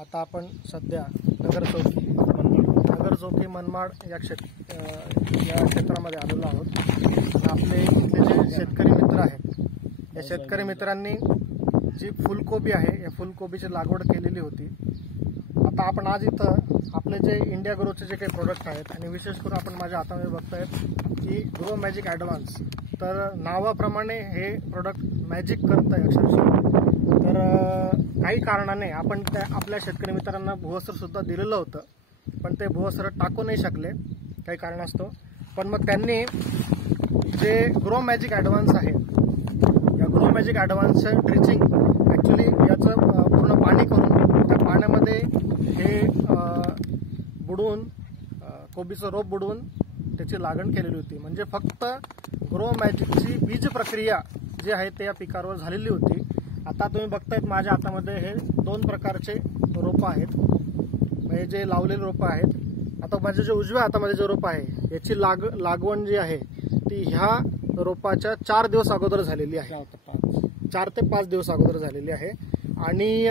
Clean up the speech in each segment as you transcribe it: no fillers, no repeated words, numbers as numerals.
आता आपण सध्या नगर चौकी मनमाड या क्षेत्रामध्ये आलेलो आहोत। आपले इथले जे शेतकरी मित्र आहेत, या शेतकरी मित्रांनी जी फुलकोबी आहे, या फुलकोबीची लागवड केलेली होती। आता आपण आज इथं आपले जे इंडिया ग्रोचे जे काही प्रोडक्ट आहेत आणि विशेष करून आपण माझ्या हातामध्ये बघतायत की ग्रो मॅजिक ॲडव्हान्स, तर नावाप्रमाणे हे प्रोडक्ट मॅजिक करत आहे अक्षरशः। तर काही कारणाने आपण त्या आपल्या शेतकरी मित्रांना भुवस्त्र सुद्धा दिलेलं होतं, पण ते भुवस्त्र टाकू नाही शकले काही कारणास्तव। पण मग त्यांनी जे ग्रो मॅजिक ॲडव्हान्स आहे, या ग्रो मॅजिक ॲडव्हान्सचं ड्रिचिंग ॲक्च्युली याचं पूर्ण पाणी करून त्या पाण्यामध्ये हे बुडवून कोबीचं रोप बुडवून त्याची लागण केलेली होती। म्हणजे फक्त ग्रो मॅजिकची बीज प्रक्रिया जी आहे ते या पिकावर झालेली होती। आता तुम्ही बघतायत माझ्या हातामध्ये हे दोन प्रकारचे रोपं आहेत, म्हणजे जे लावलेले रोपं आहेत। आता माझ्या जे उजव्या हातामध्ये जे रोप आहे याची लागवण जी आहे ती ह्या रोपाच्या 4 दिवस अगोदर झालेली आहे, 4 ते 5 दिवस अगोदर झालेली आहे आणि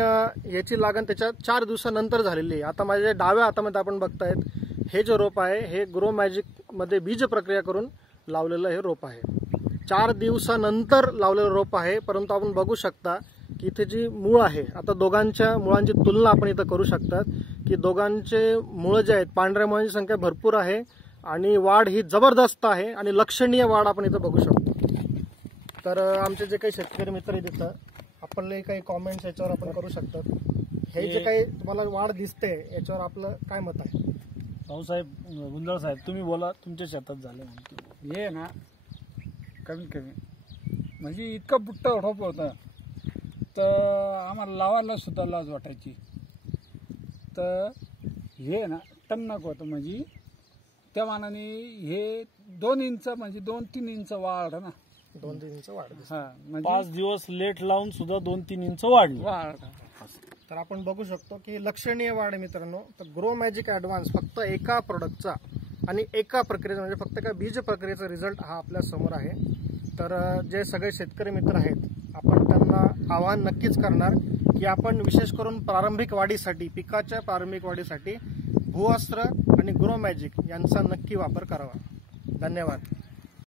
याची लागण त्याच्या 4 दिवसानंतर झालेली आहे। आता माझ्या डाव्या हातामध्ये आपण बघतायत हे जे रोप आहे हे ग्रो मॅजिक मध्ये बीज प्रक्रिया करून लावलेलं हे रोप आहे। 4 दिवसानंतर लावलेलं रोप आहे, परंतु आपण बघू शकता की इथे जी मूळ आहे, आता दोघांच्या मुळांची तुलना आपण इथं करू शकतात की दोघांचे मुळ जे आहेत, पांढऱ्या मुळांची संख्या भरपूर आहे आणि वाढ ही जबरदस्त आहे आणि लक्षणीय वाढ आपण इथं बघू शकतो। तर आमचे जे काही शेतकरी मित्र आहेत तिथं आपले काही कॉमेंट्स याच्यावर आपण करू शकतात। हे जे काही तुम्हाला वाढ दिसते याच्यावर आपलं काय मत आहे? भाऊसाहेब गुंजाळ साहेब, तुम्ही बोला, तुमच्या शेतात झालं हे ना कमीत कमी म्हणजे इतकं बुट्टा रोप होतं तर आम्हाला लावायला सुद्धा लाज वाटायची। तर हे ना टन्नक होतं, म्हणजे त्या मानाने हे 2 इंच म्हणजे 2-3 इंच वाढ ना, 2-3 इंच वाढ। हा, म्हणजे 5 दिवस लेट लावून सुद्धा 2-3 इंच वाढली वाढ। तर आपण बघू शकतो की लक्षणीय वाढ आहे मित्रांनो। तर ग्रो मॅजिक ॲडव्हान्स फक्त एका प्रोडक्टचा आणि एका प्रक्रियेचा, म्हणजे फक्त एका बीज प्रक्रियेचा रिझल्ट हा आपल्या समोर आहे। तर जे सगळे शेतकरी मित्र आहेत आपण त्यांना आवाहन नक्कीच करणार की आपण विशेष करून प्रारंभिक वाढीसाठी, पिकाच्या प्रारंभिक वाढीसाठी भूवस्त्र आणि ग्रो मॅजिक यांचा नक्की वापर करावा। धन्यवाद।